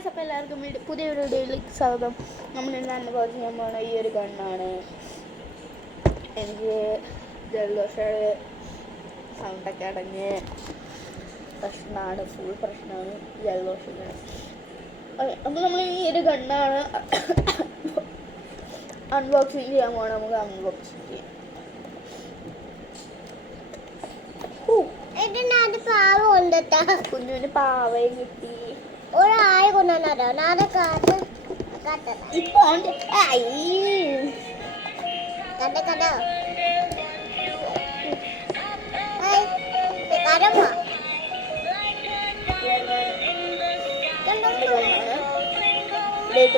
Guys, അപ്പോൾ എല്ലാവർക്കും പുതിയൊരു വീഡിയോയിലേക്ക് സ്വാഗതം. നമ്മൾ ഇന്ന് അൺബോക്സ് ചെയ്യാൻ പോകുന്ന ഈ ഒരു ഗണ്ണാണ്. എനിക്ക് ജലദോഷ സൗണ്ടൊക്കെ അടഞ്ഞ് പ്രശ്നമാണ്, ഫുൾ പ്രശ്നമാണ് ജലദോഷത്തിന്. അപ്പോൾ നമ്മൾ ഈ ഒരു ഗണ്ണാണ് അൺബോക്സിങ് ചെയ്യാൻ പോകണം. നമുക്ക് അൺബോക്സിങ് ചെയ്യാം. കുഞ്ഞുവിന് പാവയും കിട്ടി. ഒരായ കൊണ്ടുവന്നോ നാളെ കണ്ടോ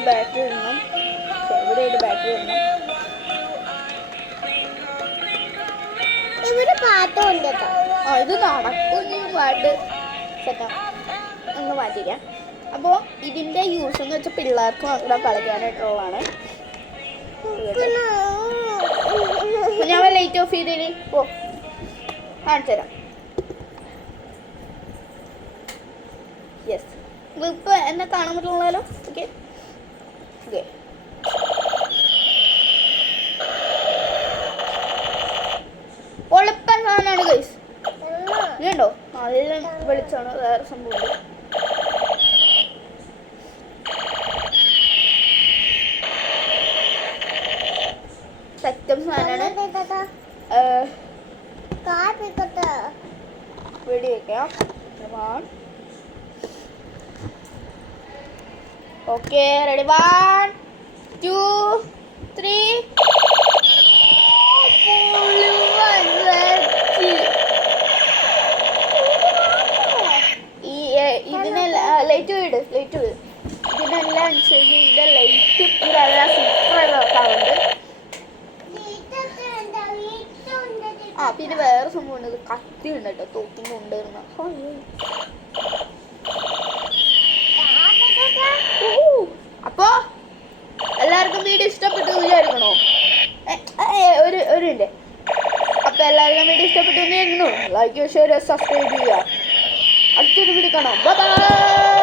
ബാറ്ററി ഇടണം. ഇവിടെ പാട്ടുണ്ട് കേട്ടോ. ഇത് നടക്കും പാട്ട് സെറ്റാ ഒന്ന് മാറ്റിക്കാം. അപ്പോൾ ഇതിൻ്റെ യൂസ് എന്ന് വെച്ചാൽ പിള്ളേർക്ക് മാത്രം കളിക്കാനായിട്ടുള്ളതാണ്. ഞാൻ ലൈറ്റ് ഓഫ് ചെയ്തേന് കാണിച്ചു തരാം. യെസ്, ഇപ്പോൾ എന്നെ കാണാൻ പറ്റുള്ളല്ലോ. ഓക്കെ ഓക്കെ, ഒളിപ്പൻ സാധനമാണ് ഗൈസ്. ഇതുണ്ടോ, നല്ല വെളിച്ചാണ്. വേറെ സംഭവം സെറ്റം സാധനമാണ്. വെടി വയ്ക്കാം. Okay, ready. 1 2 3. ഇതിനെല്ലാം ലൈറ്റ് വീട് ഇതിനെല്ലാം അനുസരിച്ച് ഇതിൻ്റെ ലൈറ്റും ഇതെല്ലാം സൂപ്പറായിട്ടുണ്ട്. പിന്നെ വേറെ സംഭവം ഉണ്ട്. ഇത് കത്തി ഉണ്ട് കേട്ടോ, തോക്കിൻ്റെ ഉണ്ടായിരുന്ന. അപ്പോ എല്ലാവർക്കും വീഡിയോ ഇഷ്ടപ്പെട്ടു വിചാരിക്കണോ? ഒരു ഉണ്ട്. അപ്പൊ എല്ലാവർക്കും വീഡിയോ ഇഷ്ടപ്പെട്ടു വിചാരിക്കണോ? ലൈക്ക്, ഷെയർ, സബ്സ്ക്രൈബ് ചെയ്യുക. അടുത്തൊരു വീഡിയോ കാണാം. ബൈ.